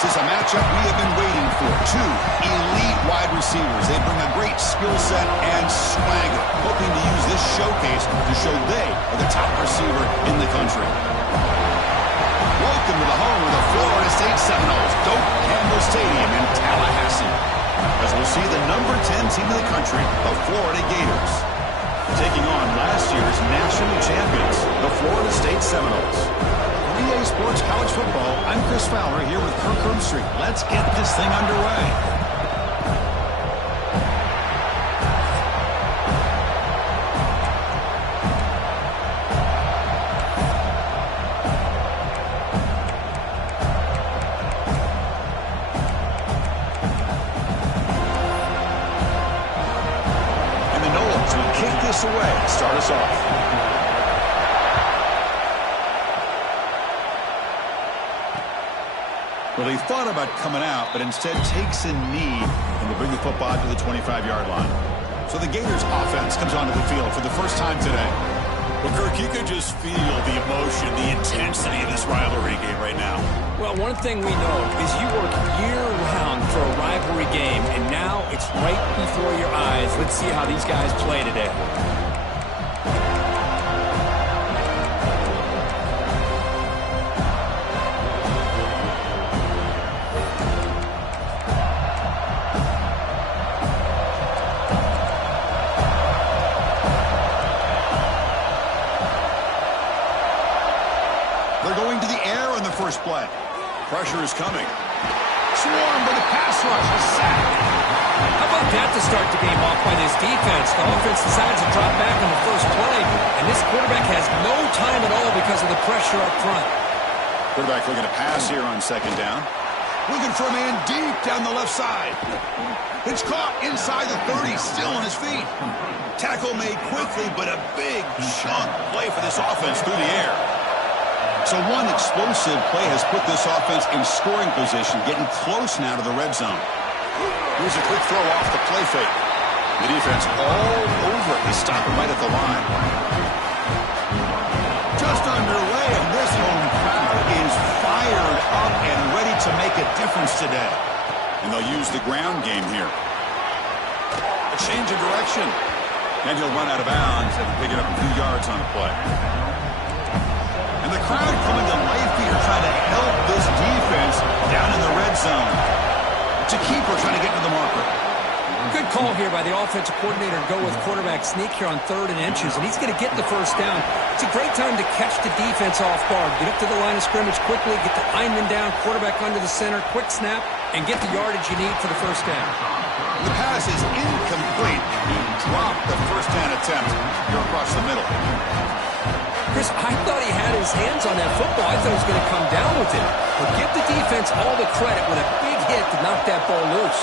This is a matchup we have been waiting for. Two elite wide receivers. They bring a great skill set and swagger, hoping to use this showcase to show they are the top receiver in the country. Welcome to the home of the Florida State Seminoles, Doak Campbell Stadium in Tallahassee, as we'll see the number 10 team in the country, the Florida Gators, taking on last year's national champions, the Florida State Seminoles. For EA Sports College Football, I'm Chris Fowler here with Kirk Herbstreit. Let's get this thing underway. Away, start us off. Well, he thought about coming out, but instead takes a knee and will bring the football to the 25-yard line. So the Gators offense comes onto the field for the first time today. Well, Kirk, you could just feel the emotion, the intensity of this rivalry game right now. Well, one thing we know is you work year-round for a rivalry game, and now it's right before your eyes. Let's see how these guys play today. First play. Pressure is coming. Swarmed by the pass rush. A sack. How about that to start the game off by this defense? The offense decides to drop back on the first play, and this quarterback has no time at all because of the pressure up front. Quarterback looking to pass here on second down. Looking for a man deep down the left side. It's caught inside the 30, still on his feet. Tackle made quickly, but a big chunk play for this offense through the air. So one explosive play has put this offense in scoring position, getting close now to the red zone. Here's a quick throw off the play fake. The defense all over it. They stop it right at the line. Just underway, and this home crowd is fired up and ready to make a difference today. And they'll use the ground game here. A change of direction. And he'll run out of bounds after picking up a few yards on the play. The crowd coming to life here, trying to help this defense down in the red zone. It's a keeper trying to get to the marker. Good call here by the offensive coordinator to go with quarterback sneak here on 3rd and inches, and he's going to get the first down. It's a great time to catch the defense off guard. Get up to the line of scrimmage quickly, get the lineman down, quarterback under the center, quick snap, and get the yardage you need for the first down. The pass is incomplete. He dropped the first down attempt here across the middle. Chris, I thought he had his hands on that football. I thought he was going to come down with it. But give the defense all the credit with a big hit to knock that ball loose.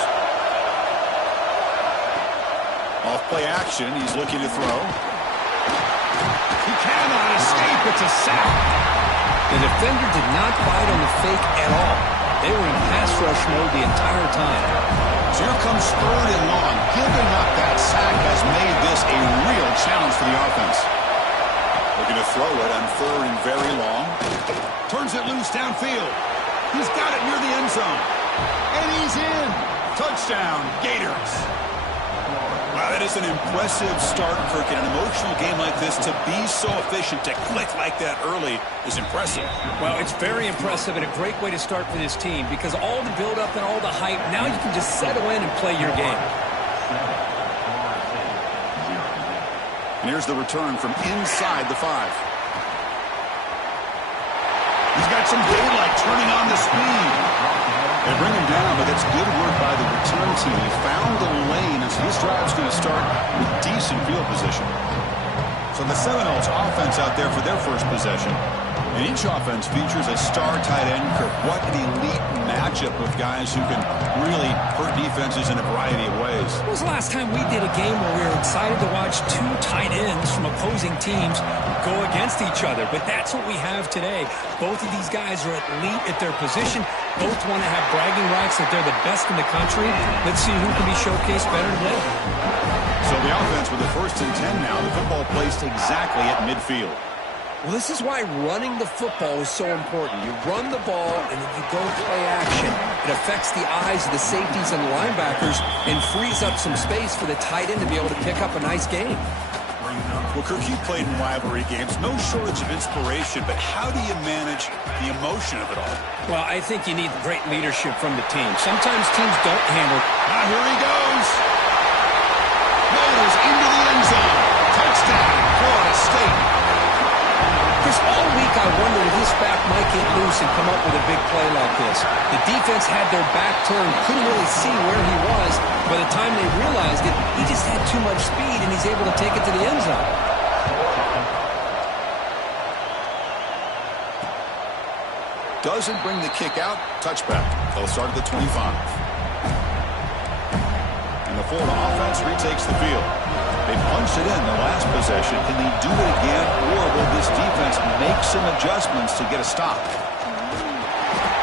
Off play action. He's looking to throw. He cannot escape. It's a sack. The defender did not bite on the fake at all. They were in pass rush mode the entire time. So here comes 3rd and long. Giving up that sack has made this a real challenge for the offense. Looking to throw it on 3rd and very long. Turns it loose downfield. He's got it near the end zone. And he's in. Touchdown, Gators. Wow, that is an impressive start, Kirk. In an emotional game like this, to be so efficient, to click like that early is impressive. Well, it's very impressive and a great way to start for this team because all the build-up and all the hype, now you can just settle in and play your game. And here's the return from inside the 5. He's got some daylight turning on the speed. They bring him down, but that's good work by the return team. He found the lane, and so this drive's going to start with decent field position. So the Seminoles offense out there for their first possession. And each offense features a star tight end. Kirk, what an elite matchup of guys who can really hurt defenses in a variety of ways. When was the last time we did a game where we were excited to watch 2 tight ends from opposing teams go against each other? But that's what we have today. Both of these guys are elite at their position. Both want to have bragging rights that they're the best in the country. Let's see who can be showcased better today. So the offense with the 1st and 10 now. The football placed exactly at midfield. Well, this is why running the football is so important. You run the ball, and then you go play action. It affects the eyes of the safeties and the linebackers and frees up some space for the tight end to be able to pick up a nice game. Well, Kirk, you played in rivalry games. No shortage of inspiration, but how do you manage the emotion of it all? Well, I think you need great leadership from the team. Sometimes teams don't handle. Now here he goes. Goes into the end zone. Touchdown, Florida State. Chris, all week I wondered if this back might get loose and come up with a big play like this. The defense had their back turned, couldn't really see where he was. By the time they realized it, he just had too much speed, and he's able to take it to the end zone. Doesn't bring the kick out. Touchback. They'll start at the 25. And the Florida offense retakes the field. They punched it in the last possession. Can they do it again, or will this defense make some adjustments to get a stop?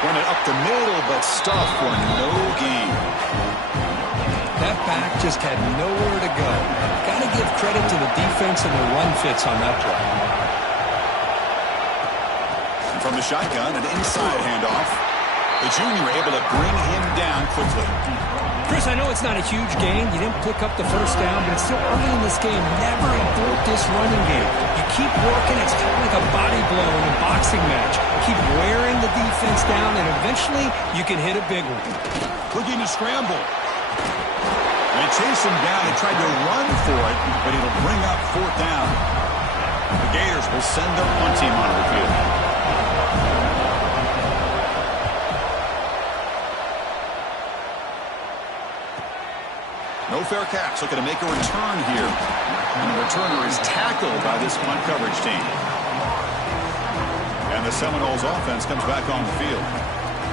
Run it up the middle, but stuff for no gain. That back just had nowhere to go. Got to give credit to the defense and the run fits on that play. And from the shotgun, an inside handoff. The junior able to bring him down quickly. Chris, I know it's not a huge gain. You didn't pick up the first down, but it's still early in this game. Never abort this running game. You keep working. It's kind of like a body blow in a boxing match. Keep wearing the defense down, and eventually you can hit a big one. Looking to scramble. They chase him down. They tried to run for it, but it'll bring up fourth down. The Gators will send their punt team onto the field. No fair catch. Looking to make a return here. And the returner is tackled by this punt coverage team. And the Seminoles offense comes back on the field.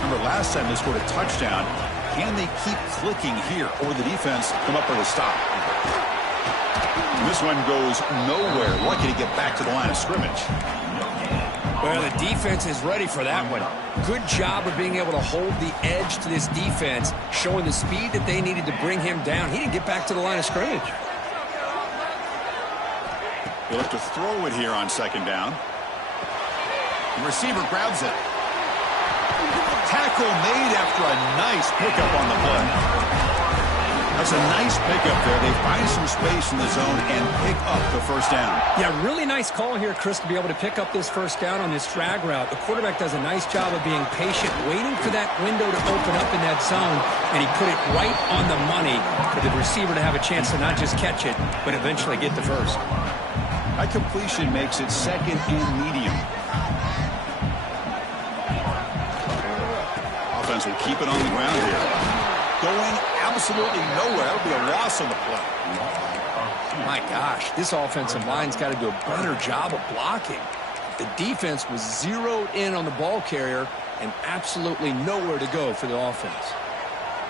Remember, last time they scored a touchdown. Can they keep clicking here, or the defense come up with a stop? And this one goes nowhere. Lucky to get back to the line of scrimmage. Well, the defense is ready for that one. Good job of being able to hold the edge to this defense, showing the speed that they needed to bring him down. He didn't get back to the line of scrimmage. They'll have to throw it here on second down. The receiver grabs it. Tackle made after a nice pickup on the play. That's a nice pickup there. They find some space in the zone and pick up the first down. Yeah, really nice call here, Chris, to be able to pick up this first down on this drag route. The quarterback does a nice job of being patient, waiting for that window to open up in that zone, and he put it right on the money for the receiver to have a chance to not just catch it, but eventually get the first. That completion makes it second and medium. Offense will keep it on the ground here. Going absolutely nowhere. That'll be a loss on the play. My gosh, this offensive line's got to do a better job of blocking. The defense was zeroed in on the ball carrier and absolutely nowhere to go for the offense.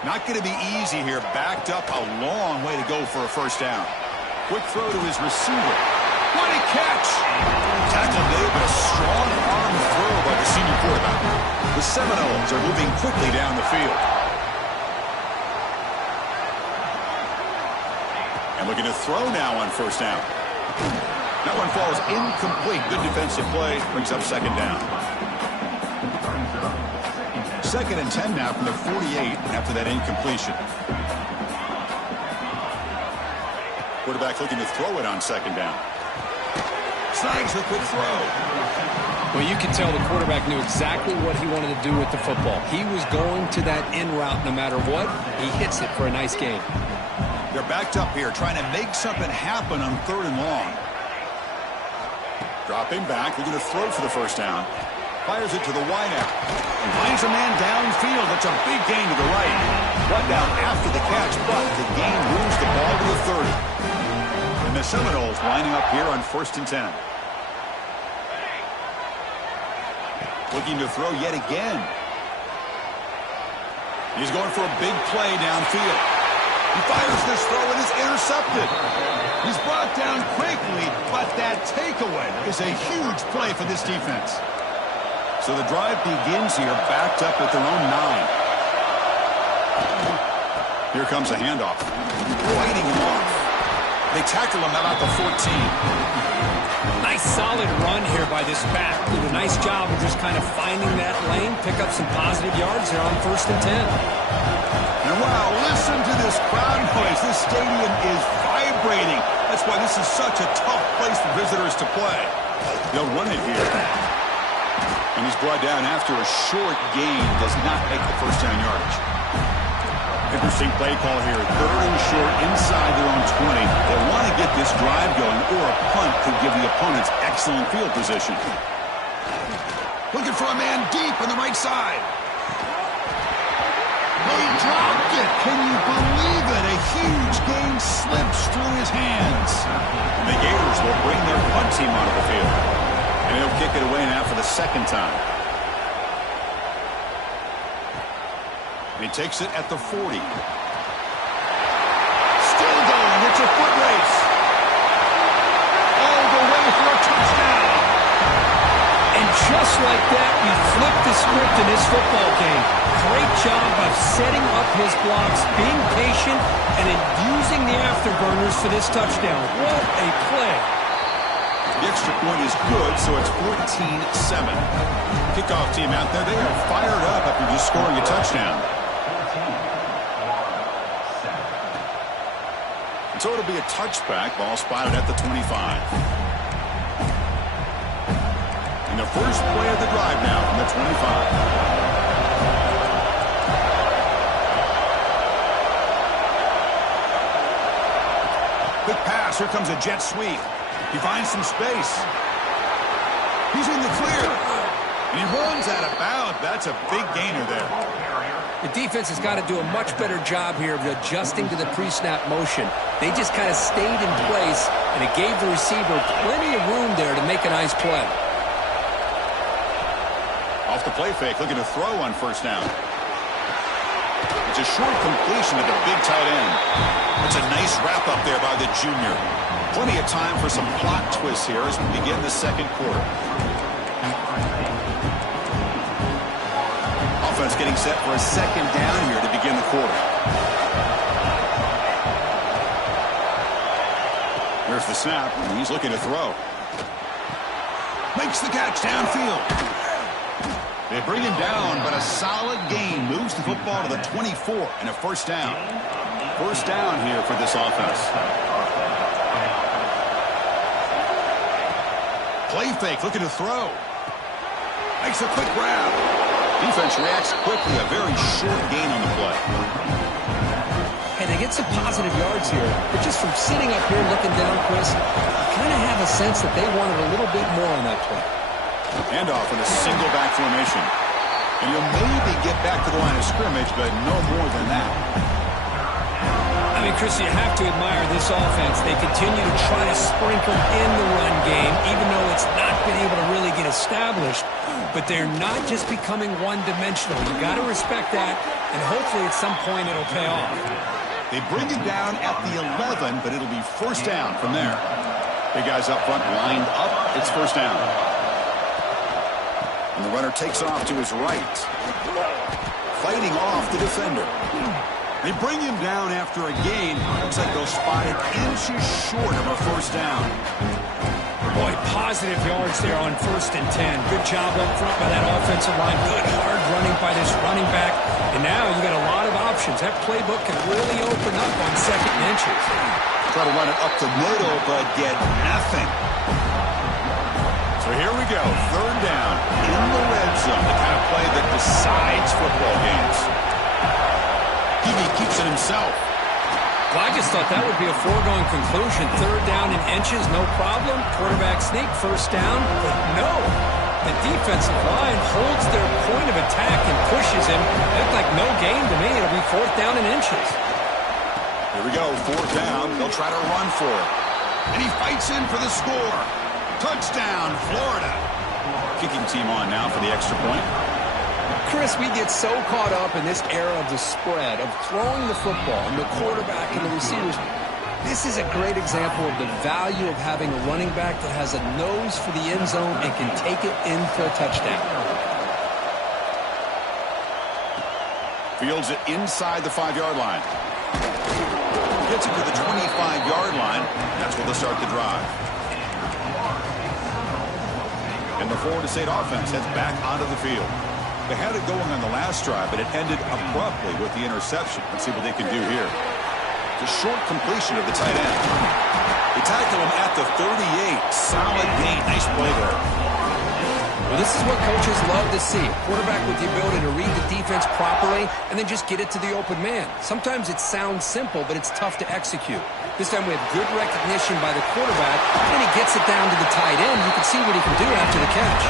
Not going to be easy here. Backed up a long way to go for a first down. Quick throw to his receiver. What a catch! Tackle made, but a strong arm throw by the senior quarterback. The Seminoles are moving quickly down the field. And looking to throw now on first down. That one falls incomplete. Good defensive play. Brings up second down. Second and 10 now from the 48 after that incompletion. Quarterback looking to throw it on second down. Snags the quick throw. Well, you can tell the quarterback knew exactly what he wanted to do with the football. He was going to that in route no matter what. He hits it for a nice gain. They're backed up here, trying to make something happen on third and long. Dropping back, looking to throw for the first down. Fires it to the wideout. And finds a man downfield. That's a big gain to the right. Brought down after the catch, but the gain moves the ball to the 30. And the Seminoles lining up here on first and 10. Looking to throw yet again. He's going for a big play downfield. He fires this throw and is intercepted. He's brought down quickly, but that takeaway is a huge play for this defense. So the drive begins here, backed up at their own 9. Here comes a handoff. Fighting him off. They tackle him about the 14. Nice Nice solid run here by this back. Did a nice job of just kind of finding that lane, pick up some positive yards there on 1st and 10. And wow, listen to this crowd noise. This stadium is vibrating. That's why this is such a tough place for visitors to play. They'll run it here. And he's brought down after a short gain. Does not make the first down yardage. Interesting play call here. 3rd and short inside their own 20. They want to get this drive going, or a punt could give the opponents excellent field position. Looking for a man deep on the right side. He dropped it. Can you believe it? A huge gain slips through his hands. The Gators will bring their punt team onto the field. And he'll kick it away now for the 2nd time. He takes it at the 40. Still going. It's a foot race. All the way for a touchdown. And just like that, we flip the script in this football game. Great job of setting up his blocks, being patient, and then using the afterburners for this touchdown. What a play. The extra point is good, so it's 14-7. Kickoff team out there, they are fired up after just scoring a touchdown. So it'll be a touchback. Ball spotted at the 25. And the first play of the drive now from the 25. Quick pass. Here comes a jet sweep. He finds some space. He's in the clear. And he runs out of bounds. That's a big gainer there. The defense has got to do a much better job here of adjusting to the pre-snap motion. They just kind of stayed in place, and it gave the receiver plenty of room there to make a nice play. Off the play fake, looking to throw on 1st down. It's a short completion to the big tight end. It's a nice wrap-up there by the junior. Plenty of time for some plot twists here as we begin the 2nd quarter. Offense getting set for a 2nd down here to begin the quarter. There's the snap, and he's looking to throw. Makes the catch downfield. They bring him down, but a solid gain moves the football to the 24 and a 1st down. 1st down here for this offense. Play fake, looking to throw. Makes a quick grab. Defense reacts quickly, a very short gain on the play. And they get some positive yards here, but just from sitting up here looking down, Chris, you kind of have a sense that they wanted a little bit more on that play. Handoff in a single back formation. And you'll maybe get back to the line of scrimmage, but no more than that. I mean, Chris, you have to admire this offense. They continue to try to sprinkle in the run game, even though it's not been able to really get established. But they're not just becoming one-dimensional. You got to respect that, and hopefully at some point it'll pay off. They bring him down at the 11, but it'll be 1st down from there. Big guys up front lined up. It's 1st down. And the runner takes off to his right. Fighting off the defender. They bring him down after a gain. Looks like they'll spot it inches short of a 1st down. Boy, positive yards there on 1st and 10. Good job up front by that offensive line. Good hard running by this running back. And now you got a lot of options. That playbook can really open up on 2nd and inches. Try to run it up the middle, but get nothing. So here we go. 3rd down in the red zone. The kind of play that decides football games. He keeps it himself. Well, I just thought that would be a foregone conclusion. 3rd down in inches, no problem. Quarterback sneak, 1st down. But no, the defensive line holds their point of attack and pushes him. That's like no gain to me. It'll be 4th down in inches. Here we go, 4th down. They'll try to run for it. And he fights in for the score. Touchdown, Florida. Kicking team on now for the extra point. Chris, we get so caught up in this era of the spread, of throwing the football, and the quarterback and the receivers. This is a great example of the value of having a running back that has a nose for the end zone and can take it in for a touchdown. Fields it inside the 5-yard line. Gets it to the 25-yard line. That's where they'll start the drive. And the Florida State offense heads back onto the field. They had it going on the last drive, but it ended abruptly with the interception. Let's see what they can do here. The short completion of the tight end. They tackle him at the 38. Solid gain. Nice play there. Well, this is what coaches love to see. A quarterback with the ability to read the defense properly and then just get it to the open man. Sometimes it sounds simple, but it's tough to execute. This time we have good recognition by the quarterback, and he gets it down to the tight end. You can see what he can do after the catch.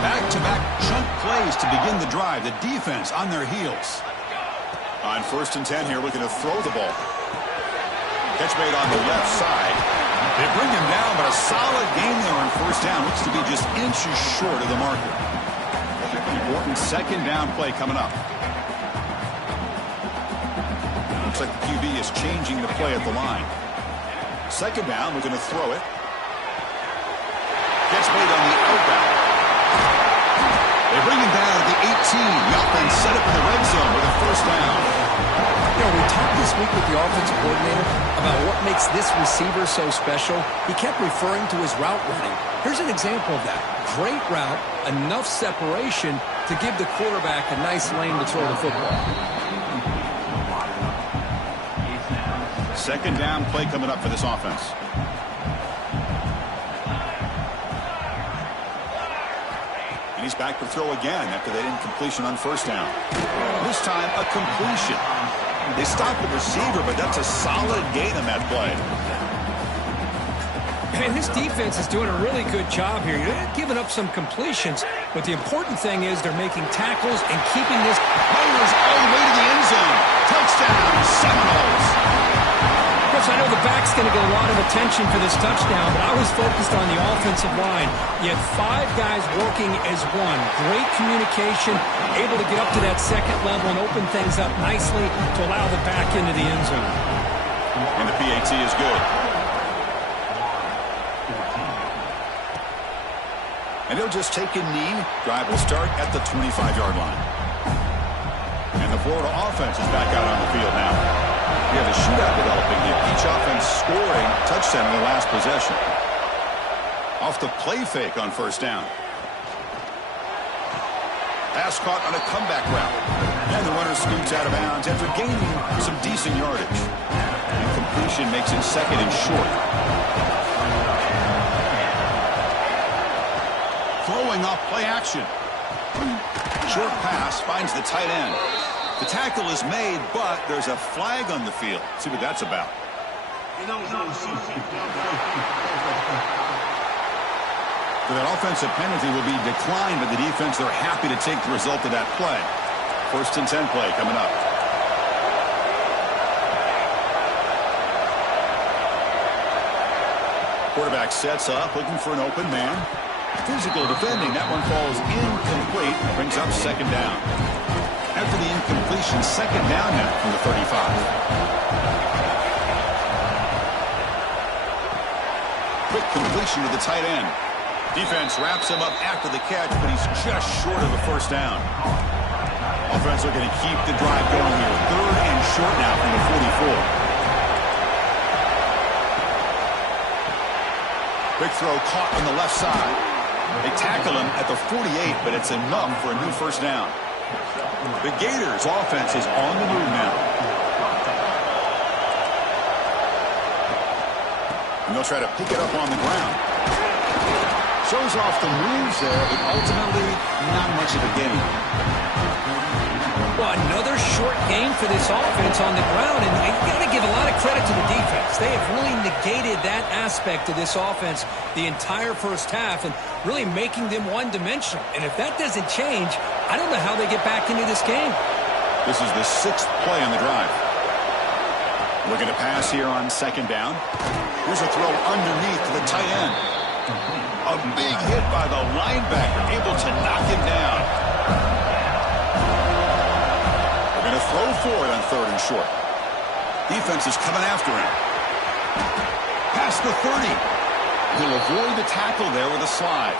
Back-to-back chunk plays to begin the drive. The defense on their heels. On 1st and 10 here, looking to throw the ball. Catch made on the left side. They bring him down, but a solid gain there on 1st down. Looks to be just inches short of the marker. Important 2nd down play coming up. Looks like the QB is changing the play at the line. 2nd down, looking to throw it. Catch made on the outbound. They bring him down at the 18. The offense set up in the red zone with a 1st down. You know, we talked this week with the offensive coordinator about what makes this receiver so special. He kept referring to his route running. Here's an example of that. Great route, enough separation to give the quarterback a nice lane to throw the football. 2nd down play coming up for this offense. And he's back to throw again after that incompletion on 1st down. This time, a completion. They stopped the receiver, but that's a solid gain on that play. And this defense is doing a really good job here. They're giving up some completions, but the important thing is they're making tackles and keeping this. Runners all the way to the end zone. Touchdown, Seminoles. Chris, I know the back's going to get a lot of attention for this touchdown, but I was focused on the offensive line. You had 5 guys working as one. Great communication, able to get up to that 2nd level and open things up nicely to allow the back into the end zone. And the PAT is good. And he'll just take a knee. Drive will start at the 25-yard line. And the Florida offense is back out on the field now. We have a shootout developing here. Each offense scoring touchdown in the last possession. Off the play fake on 1st down. Pass caught on a comeback route. And the runner scoots out of bounds after gaining some decent yardage. Incompletion makes it 2nd and short. Throwing off play action. Short pass finds the tight end. The tackle is made, but there's a flag on the field. Let's see what that's about. So that offensive penalty will be declined by the defense. They're happy to take the result of that play. 1st and 10 play coming up. Quarterback sets up, looking for an open man. Physical defending. That one falls incomplete. Brings up 2nd down. After the incompletion, 2nd down now from the 35. Quick completion to the tight end. Defense wraps him up after the catch, but he's just short of the 1st down. Offense are going to keep the drive going here. 3rd and short now from the 44. Quick throw caught on the left side. They tackle him at the 48, but it's enough for a new 1st down. The Gators' offense is on the move now. And they'll try to pick it up on the ground. Shows off the moves there, but ultimately not much of a gain. Well, another short gain for this offense on the ground, and you got to give a lot of credit to the defense. They have really negated that aspect of this offense the entire 1st half and really making them one-dimensional. And if that doesn't change, I don't know how they get back into this game. This is the 6th play on the drive. Looking to pass here on 2nd down. Here's a throw underneath to the tight end. A big hit by the linebacker, able to knock him down. They're going to throw for it on 3rd and short. Defense is coming after him. Past the 30. He'll avoid the tackle there with a slide.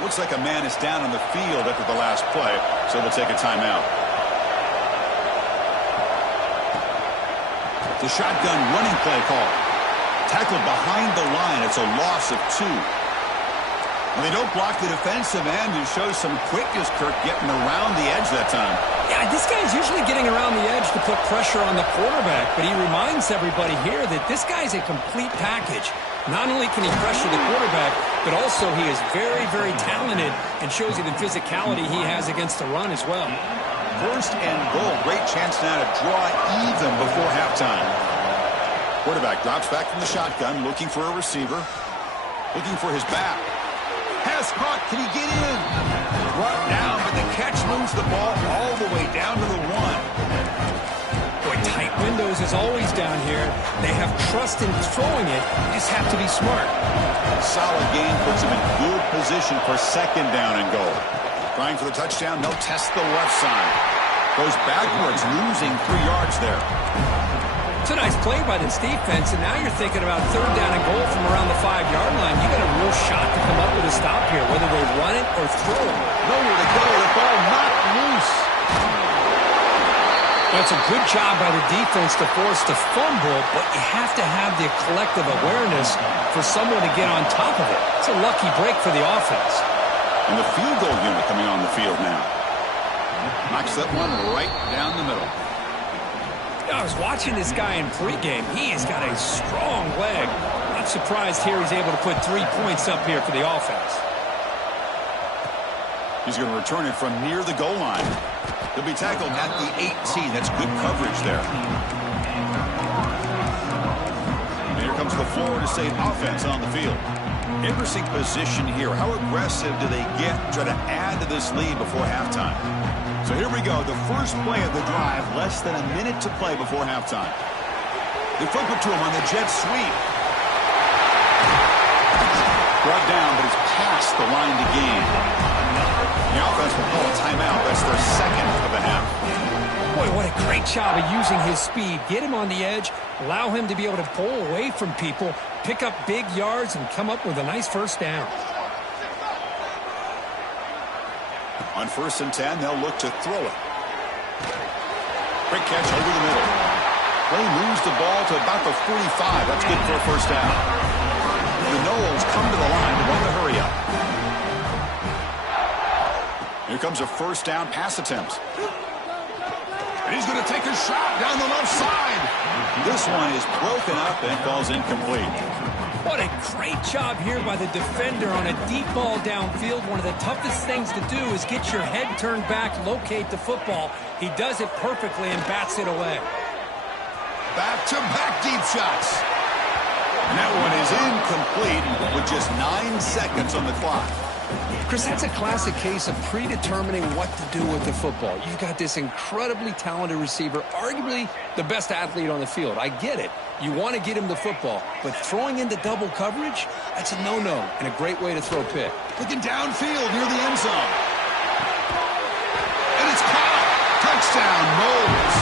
Looks like a man is down on the field after the last play, so they'll take a timeout. The shotgun running play call. Tackled behind the line. It's a loss of 2. When they don't block the defensive end, it shows some quickness, Kirk, getting around the edge that time. Yeah, this guy's usually getting around the edge to put pressure on the quarterback, but he reminds everybody here that this guy's a complete package. Not only can he pressure the quarterback, but also he is very, very talented and shows you the physicality he has against the run as well. First and goal. Great chance now to draw even before halftime. Quarterback drops back from the shotgun, looking for a receiver. Looking for his back. Has caught. Can he get in? Brought down, but the catch moves the ball all the way down to the 1. Boy, tight windows is always down here. They have trust in throwing it. You just have to be smart. Solid game puts him in good position for second down and goal. Trying for the touchdown. They'll test the left side. Goes backwards, losing 3 yards there. It's a nice play by this defense, and now you're thinking about third down and goal from around the 5-yard line. You got a real shot to come up with a stop here, whether they run it or throw it. Nowhere to go. The ball knocked loose. That's a good job by the defense to force the fumble, but you have to have the collective awareness for someone to get on top of it. It's a lucky break for the offense. And the field goal unit coming on the field now. Knocks that one right down the middle. I was watching this guy in pregame. He has got a strong leg. Not surprised here he's able to put 3 points up here for the offense. He's going to return it from near the goal line. He'll be tackled at the 18. That's good coverage there. And here comes the Florida State offense on the field. Interesting position here. How aggressive do they get to try to add to this lead before halftime? So here we go, the first play of the drive, less than a minute to play before halftime. They flip it to him on the jet sweep. Brought down, but he's past the line to gain. The offense will call a timeout. That's their second of the half. Boy, what a great job of using his speed. Get him on the edge, allow him to be able to pull away from people, pick up big yards, and come up with a nice first down. On 1st and 10, they'll look to throw it. Quick catch over the middle. Play moves the ball to about the 45. That's good for a first down. The Noles come to the line to run the hurry up. Here comes a first down pass attempt. And he's going to take a shot down the left side. This one is broken up and falls incomplete. What a great job here by the defender on a deep ball downfield. One of the toughest things to do is get your head turned back, locate the football. He does it perfectly and bats it away. Back-to-back deep shots. And that one is incomplete with just 9 seconds on the clock. Chris, that's a classic case of predetermining what to do with the football. You've got this incredibly talented receiver, arguably the best athlete on the field. I get it. You want to get him the football, but throwing into double coverage, that's a no-no and a great way to throw a pick. Looking downfield near the end zone. And it's caught. Touchdown, Noles.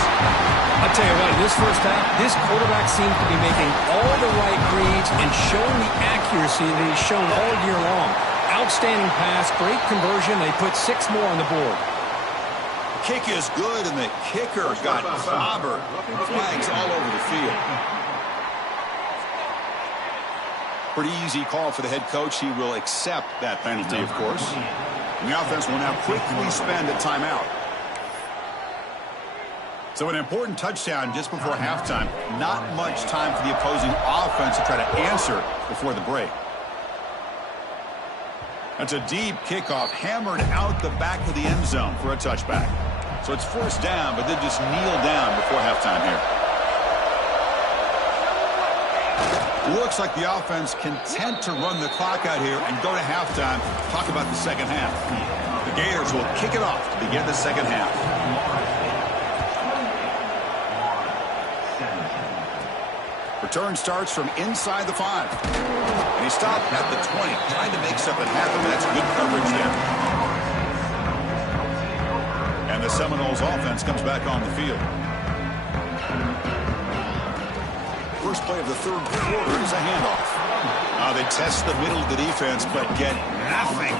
I'll tell you what, in this first half, this quarterback seems to be making all the right reads and showing the accuracy that he's shown all year long. Outstanding pass, great conversion. They put 6 more on the board. Kick is good, and the kicker got clobbered. Flags all over the field. Pretty easy call for the head coach. He will accept that penalty, of course. And the offense will now quickly spend a timeout. So an important touchdown just before halftime. Not much time for the opposing offense to try to answer before the break. That's a deep kickoff, hammered out the back of the end zone for a touchback. So it's first down, but they just kneel down before halftime here. Looks like the offense content to run the clock out here and go to halftime. Talk about the second half. The Gators will kick it off to begin the second half. Return starts from inside the 5. And he stopped at the 20, trying to make something happen. That's good coverage there. And the Seminoles offense comes back on the field. First play of the third quarter is a handoff. They test the middle of the defense, but get nothing.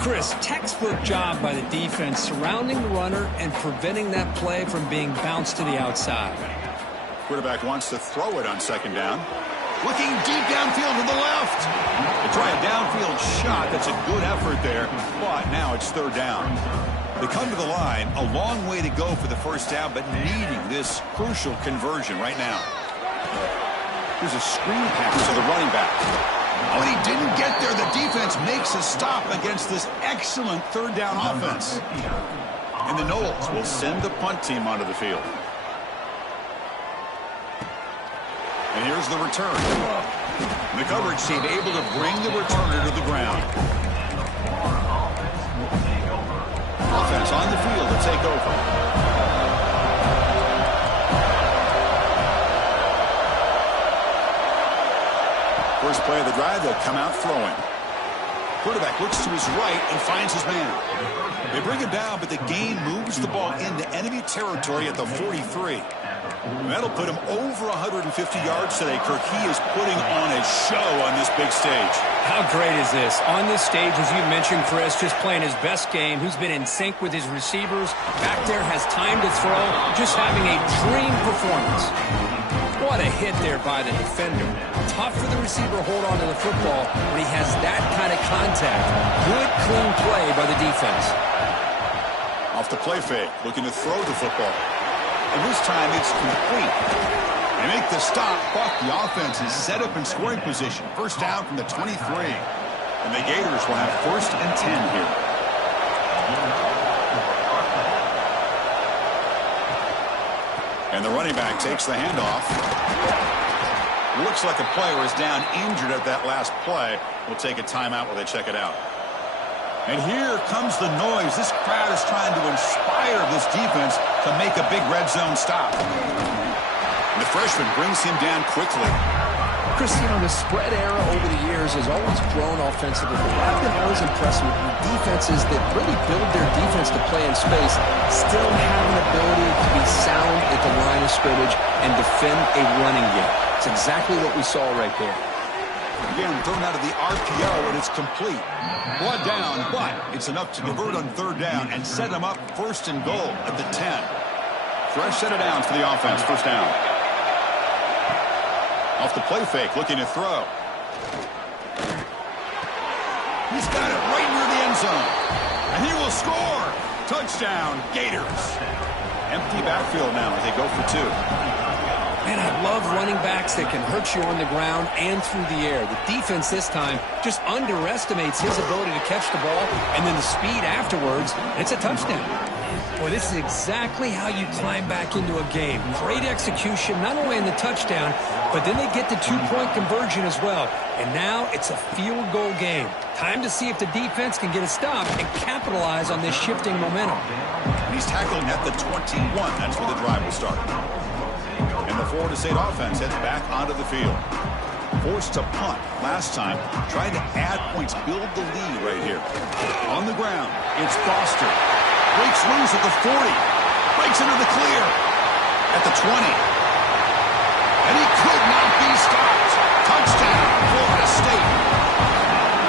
Chris, textbook job by the defense surrounding the runner and preventing that play from being bounced to the outside. Quarterback wants to throw it on second down. Looking deep downfield to the left. They try a downfield shot. That's a good effort there, but now it's third down. They come to the line, a long way to go for the first down, but needing this crucial conversion right now. Here's a screen pass to the running back. Oh, and he didn't get there. The defense makes a stop against this excellent third down offense. And the Knowles will send the punt team onto the field. And here's the return. And the coverage team able to bring the returner to the ground. Offense on the field to take over. First play of the drive, they'll come out throwing. Quarterback looks to his right and finds his man. They bring him down, but the game moves the ball into enemy territory at the 43. And that'll put him over 150 yards today. Kirk, he is putting on a show on this big stage. How great is this? On this stage, as you mentioned, Chris, just playing his best game. He's been in sync with his receivers. Back there, has time to throw. Just having a dream performance. What a hit there by the defender. Tough for the receiver to hold on to the football when he has that kind of contact. Good, clean play by the defense. Off the play fake, looking to throw the football. And this time it's complete. They make the stop, but the offense is set up in scoring position. First down from the 23. And the Gators will have first and 10 here. And the running back takes the handoff. Looks like a player is down injured at that last play. We'll take a timeout while they check it out. And here comes the noise. This crowd is trying to inspire this defense to make a big red zone stop. And the freshman brings him down quickly. Chris, you know, the spread era over the years has always grown offensively. I've been always impressed with defenses that really build their defense to play in space, still have an ability to be sound at the line of scrimmage and defend a running game. It's exactly what we saw right there. Again, thrown out of the RPO, and it's complete. Brought down, but it's enough to convert on third down and set them up first and goal at the 10. Fresh set of downs for the offense, first down. Off the play fake, looking to throw. He's got it right near the end zone. And he will score. Touchdown, Gators. Empty backfield now as they go for two. Man, I love running backs that can hurt you on the ground and through the air. The defense this time just underestimates his ability to catch the ball, and then the speed afterwards, it's a touchdown. Boy, this is exactly how you climb back into a game. Great execution, not only in the touchdown, but then they get the two-point conversion as well. And now it's a field goal game. Time to see if the defense can get a stop and capitalize on this shifting momentum. He's tackling at the 21. That's where the drive will start. And the Florida State offense heads back onto the field. Forced to punt last time, trying to add points, build the lead right here. On the ground, it's Foster. Breaks loose at the 40. Breaks into the clear at the 20. And he could not be stopped. Touchdown, Florida State.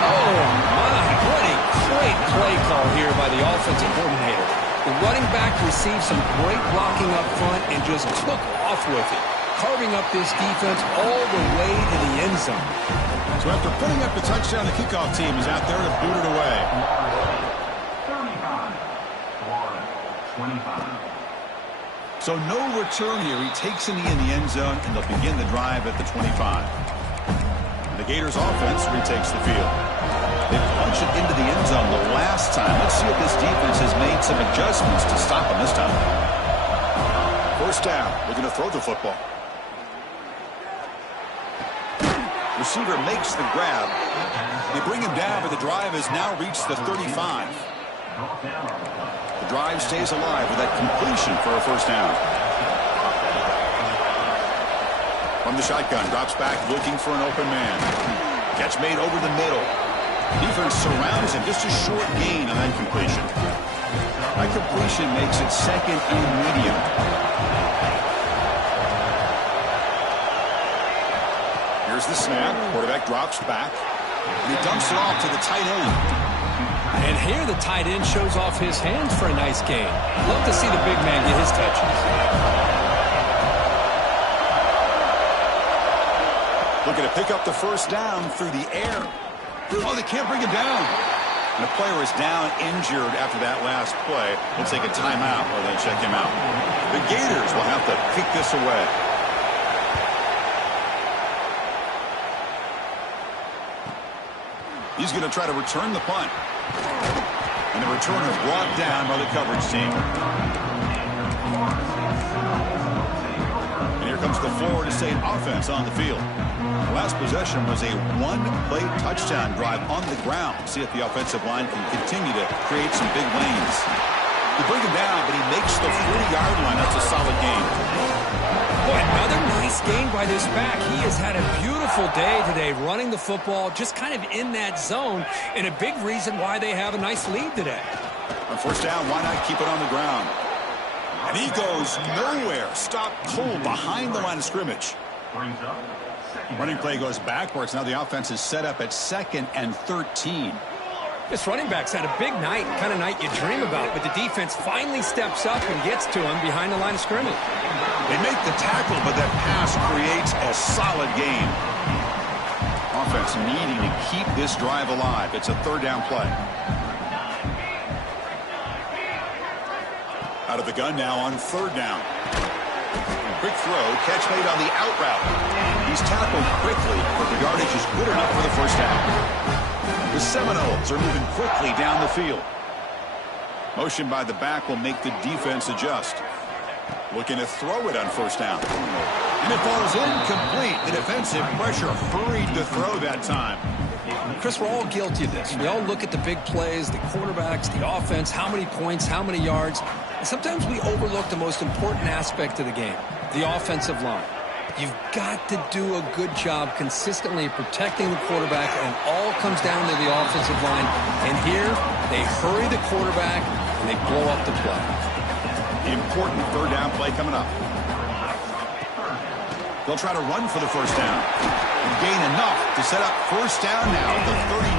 Oh, my. What a great play call here by the offensive coordinator. The running back received some great blocking up front and just took off with it, carving up this defense all the way to the end zone. So after putting up the touchdown, the kickoff team is out there to boot it away. 25. So no return here. He takes in the end zone, and they'll begin the drive at the 25. The Gators offense retakes the field. They punched it into the end zone the last time. Let's see if this defense has made some adjustments to stop them this time. First down. Looking to throw the football. Receiver makes the grab. They bring him down, but the drive has now reached the 35. The drive stays alive with that completion for a first down. From the shotgun, drops back looking for an open man. Catch made over the middle. Defense surrounds him. Just a short gain on that completion. That completion makes it second and medium. Here's the snap. Quarterback drops back. And he dumps it off to the tight end. And here the tight end shows off his hands for a nice gain. Love to see the big man get his touches. Looking to pick up the first down through the air. Oh, they can't bring him down. And the player is down injured after that last play. We'll take a timeout while they check him out. The Gators will have to kick this away. He's going to try to return the punt. And the returner is brought down by the coverage team. And here comes the Florida State offense on the field. The last possession was a one-play touchdown drive on the ground. See if the offensive line can continue to create some big lanes. They bring him down, but he makes the 40-yard line. That's a solid game. Boy, another nice game by this back. He has had a beautiful day today running the football, just kind of in that zone, and a big reason why they have a nice lead today. On first down, why not keep it on the ground? And he goes nowhere. Stop cold behind the line of scrimmage. Running play goes backwards. Now the offense is set up at 2nd and 13. This running back's had a big night, kind of night you dream about, but the defense finally steps up and gets to him behind the line of scrimmage. They make the tackle, but that pass creates a solid gain. Offense needing to keep this drive alive. It's a 3rd down play. Out of the gun now on 3rd down. Quick throw, catch made on the out route. He's tackled quickly, but the yardage is good enough for the first down. The Seminoles are moving quickly down the field. Motion by the back will make the defense adjust. Looking to throw it on first down. And it falls incomplete. The defensive pressure hurried to throw that time. Chris, we're all guilty of this. We all look at the big plays, the quarterbacks, the offense, how many points, how many yards. And sometimes we overlook the most important aspect of the game, the offensive line. You've got to do a good job consistently protecting the quarterback, and it all comes down to the offensive line. And here, they hurry the quarterback, and they blow up the play. Important 3rd down play coming up. They'll try to run for the first down. And gain enough to set up first down now at the 39.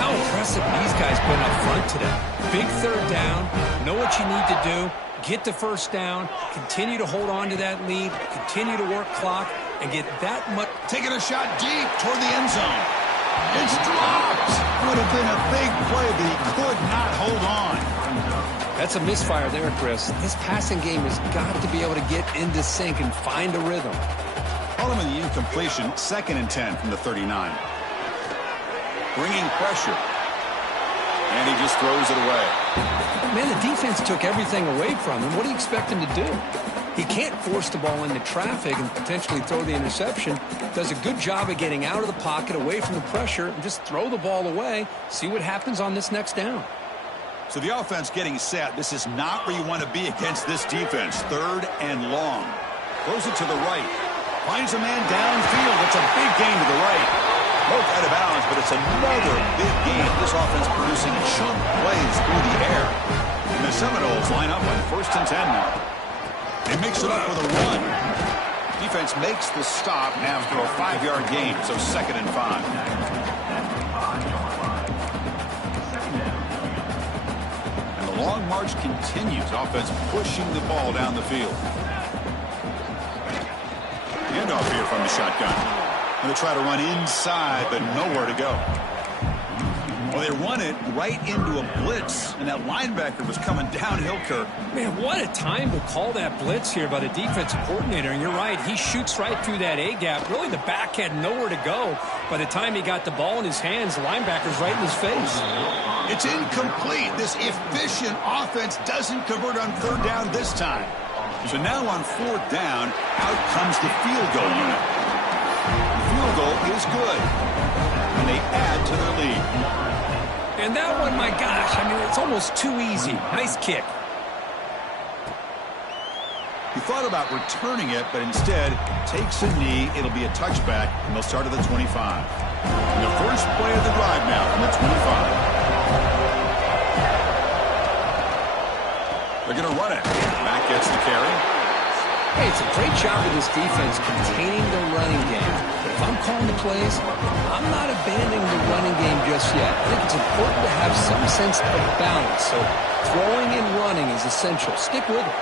How impressive these guys been up front today. Big 3rd down, know what you need to do, get the first down, continue to hold on to that lead, continue to work clock, and get that much. Taking a shot deep toward the end zone. It's dropped. Would have been a big play, but he could not hold on. That's a misfire there, Chris. This passing game has got to be able to get into sync and find a rhythm. Call him in the incompletion, 2nd and 10 from the 39. Bringing pressure. And he just throws it away. Man, the defense took everything away from him. What do you expect him to do? He can't force the ball into traffic and potentially throw the interception. Does a good job of getting out of the pocket, away from the pressure, and just throw the ball away. See what happens on this next down. So the offense getting set. This is not where you want to be against this defense. 3rd and long. Throws it to the right. Finds a man downfield. It's a big gain to the right. Broke out of bounds, but it's another big gain. This offense producing chunk plays through the air. And the Seminoles line up on 1st and 10 now. They mix it up with a run. Defense makes the stop after a 5-yard gain, so 2nd and 5. And the long march continues. Offense pushing the ball down the field. Handoff here from the shotgun. Going to try to run inside, but nowhere to go. Well, they run it right into a blitz, and that linebacker was coming downhill, Kirk. Man, what a time to call that blitz here by the defensive coordinator. And you're right, he shoots right through that A-gap. Really, the back had nowhere to go. By the time he got the ball in his hands, the linebacker's right in his face. It's incomplete. This efficient offense doesn't convert on 3rd down this time. So now on 4th down, out comes the field goal unit. The field goal is good, and they add to their lead. And that one, my gosh, I mean, it's almost too easy. Nice kick. He thought about returning it, but instead takes a knee. It'll be a touchback, and they'll start at the 25. And the first play of the drive now from the 25. They're going to run it. Mack gets the carry. Hey, it's a great job of this defense containing the running game. But if I'm calling the plays, I'm not abandoning the running game just yet. I think it's important to have some sense of balance. So throwing and running is essential. Stick with it.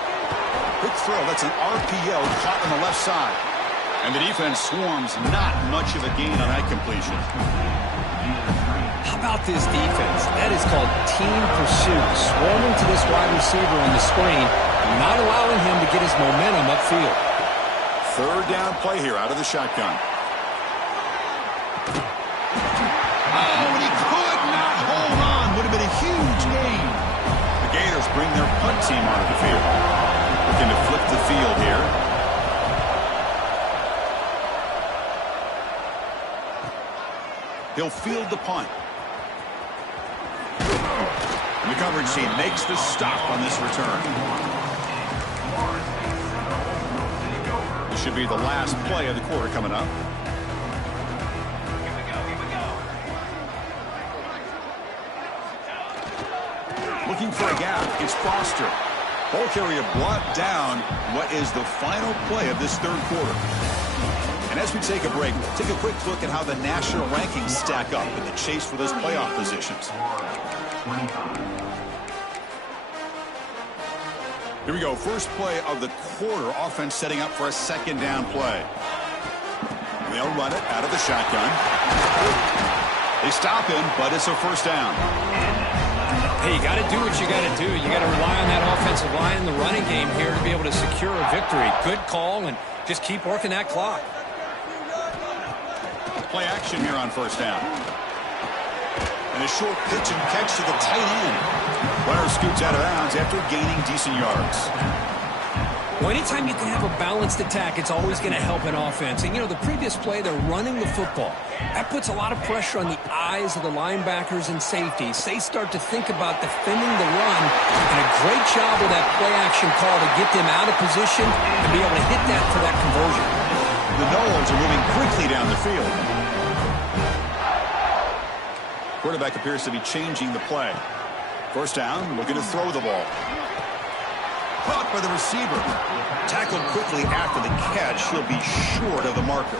Quick throw. That's an RPO caught on the left side. And the defense swarms, not much of a gain on that completion. How about this defense? That is called team pursuit. Swarming to this wide receiver on the screen, not allowing him to get his momentum upfield. Third down play here out of the shotgun. Oh, and he could not hold on. Would have been a huge gain. The Gators bring their punt team onto the field. Looking to flip the field here. He'll field the punt. And the coverage team makes the stop on this return. This should be the last play of the quarter coming up. Looking for a gap. It's Foster. Ball carrier brought down. What is the final play of this third quarter? And as we take a break, take a quick look at how the national rankings stack up in the chase for those playoff positions. Here we go. First play of the quarter. Offense setting up for a second down play. They'll run it out of the shotgun. They stop him, but it's a first down. Hey, you got to do what you got to do. You got to rely on that offensive line in the running game here to be able to secure a victory. Good call, and just keep working that clock. Play action here on first down. And a short pitch and catch to the tight end. Runner scoots out of bounds after gaining decent yards. Well, anytime you can have a balanced attack, it's always going to help an offense. And, you know, the previous play, they're running the football. That puts a lot of pressure on the eyes of the linebackers and safeties. They start to think about defending the run, and a great job with that play-action call to get them out of position and be able to hit that for that conversion. The Noles are moving quickly down the field. Quarterback appears to be changing the play. First down, looking to throw the ball. Caught by the receiver. Tackled quickly after the catch. He'll be short of the marker.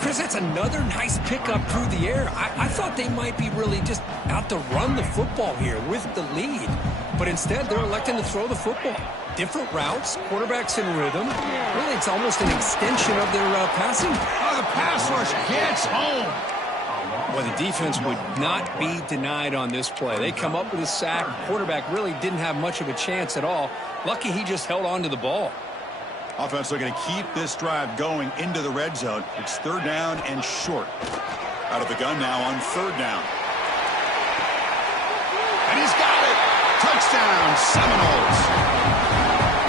Chris, that's another nice pickup through the air. I thought they might be really just out to run the football here with the lead. But instead, they're electing to throw the football. Different routes, quarterbacks in rhythm. Really, it's almost an extension of their passing. Oh, the pass rush gets home. Well, the defense would not be denied on this play. They come up with a sack. Quarterback really didn't have much of a chance at all. Lucky he just held on to the ball. Offense looking to keep this drive going into the red zone. It's third down and short. Out of the gun now on third down. And he's got it. Touchdown, Seminoles.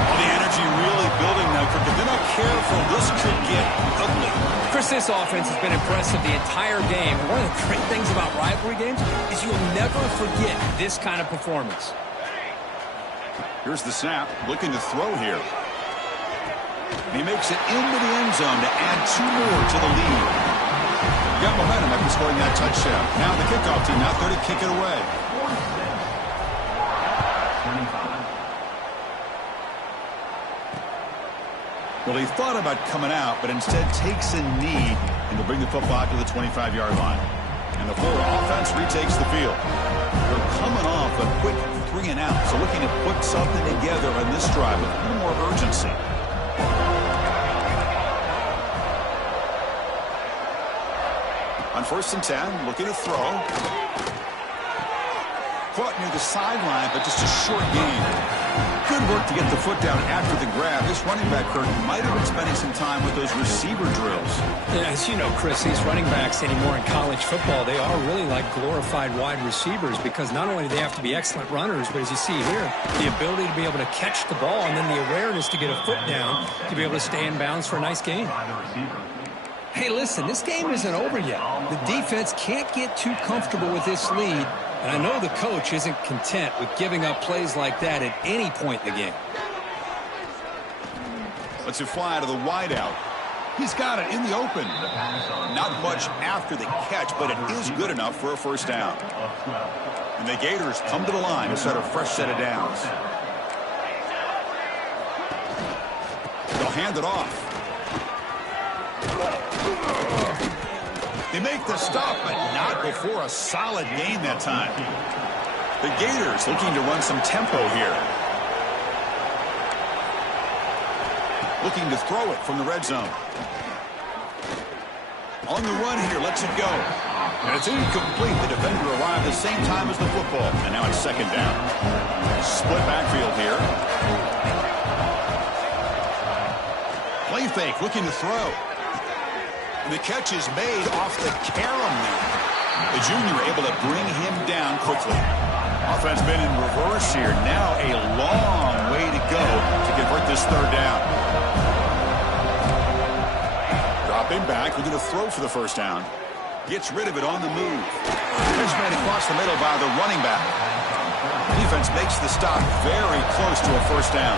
All the energy really building now. If they're not careful, this could get ugly. Chris, this offense has been impressive the entire game. One of the great things about rivalry games is you'll never forget this kind of performance. Here's the snap. Looking to throw here. He makes it into the end zone to add 2 more to the lead. Got momentum after scoring that touchdown. Now the kickoff team out there to kick it away. Well, he thought about coming out, but instead takes a knee and to bring the football to the 25-yard line. And the Florida offense retakes the field. They're coming off a quick 3 and out, so looking to put something together on this drive with a little more urgency. On 1st and 10, looking to throw. Caught near the sideline, but just a short gain. Good work to get the foot down after the grab. This running back, Kurt, might have been spending some time with those receiver drills. Yeah, as you know, Chris, these running backs anymore in college football, they are really like glorified wide receivers because not only do they have to be excellent runners, but as you see here, the ability to be able to catch the ball and then the awareness to get a foot down to be able to stay in bounds for a nice gain. Hey, listen, this game isn't over yet. The defense can't get too comfortable with this lead. And I know the coach isn't content with giving up plays like that at any point in the game. Let's it fly to the wideout. He's got it in the open. Not much after the catch, but it is good enough for a first down. And the Gators come to the line to set a fresh set of downs. They'll hand it off. They make the stop, but not before a solid gain that time. The Gators looking to run some tempo here. Looking to throw it from the red zone. On the run here, lets it go. And it's incomplete. The defender arrived at the same time as the football. And now it's second down. Split backfield here. Play fake, looking to throw. And the catch is made off the carom there. The junior able to bring him down quickly. Offense been in reverse here. Now a long way to go to convert this third down. Dropping back, looking to throw for the first down. Gets rid of it on the move. Pitch made across the middle by the running back. Defense makes the stop very close to a first down.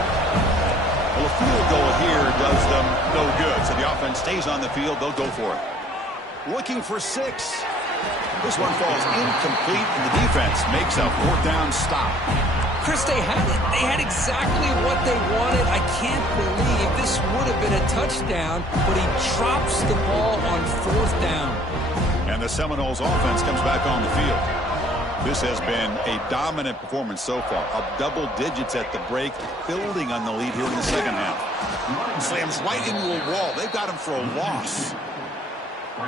Well, a field goal here does them no good. So the offense stays on the field. They'll go for it. Looking for 6. This one falls incomplete, and the defense makes a fourth down stop. Chris, they had it. They had exactly what they wanted. I can't believe this would have been a touchdown, but he drops the ball on fourth down. And the Seminoles offense comes back on the field. This has been a dominant performance so far. Up double digits at the break, building on the lead here in the second half. Slams right into a wall. They've got him for a loss.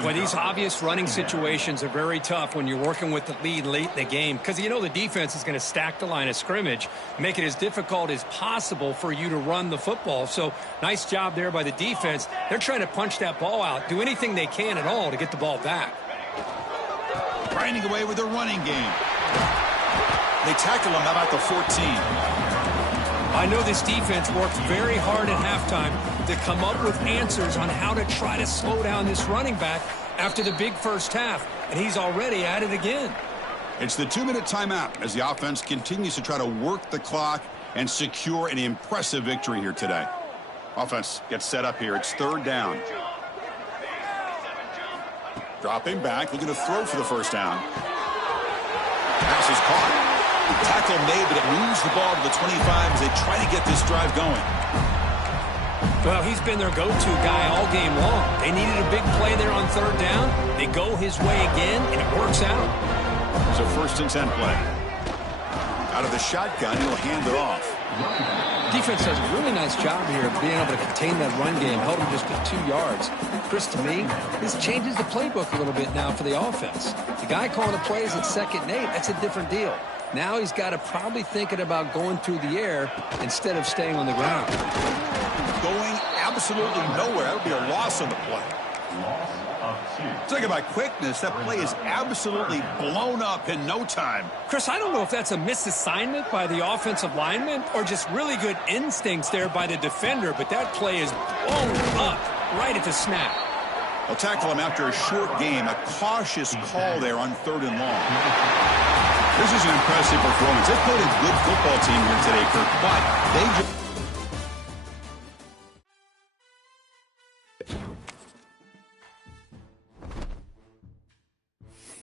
Well, these obvious running situations are very tough when you're working with the lead late in the game because you know the defense is going to stack the line of scrimmage, make it as difficult as possible for you to run the football. So nice job there by the defense. They're trying to punch that ball out, do anything they can at all to get the ball back. Grinding away with their running game. They tackle him about the 14. I know this defense worked very hard at halftime to come up with answers on how to try to slow down this running back after the big first half, and he's already at it again. It's the 2-minute timeout as the offense continues to try to work the clock and secure an impressive victory here today. Offense gets set up here. It's third down. Dropping back, looking to throw for the first down. Pass is caught. Tackle made, but it moves the ball to the 25 as they try to get this drive going. Well, he's been their go-to guy all game long. They needed a big play there on third down. They go his way again, and it works out. It's a 1st and 10 play. Out of the shotgun, he'll hand it off. Defense does a really nice job here of being able to contain that run game, held him just at 2 yards. Chris, to me, this changes the playbook a little bit now for the offense. The guy calling the plays at 2nd and 8, that's a different deal. Now he's got to probably thinking about going through the air instead of staying on the ground. Going absolutely nowhere. That would be a loss on the play. Talking about quickness, that play is absolutely blown up in no time. Chris, I don't know if that's a misassignment by the offensive lineman or just really good instincts there by the defender, but that play is blown up right at the snap. They'll tackle him after a short game. A cautious call there on 3rd and long. This is an impressive performance. They've played a good football team here today, Kirk, but they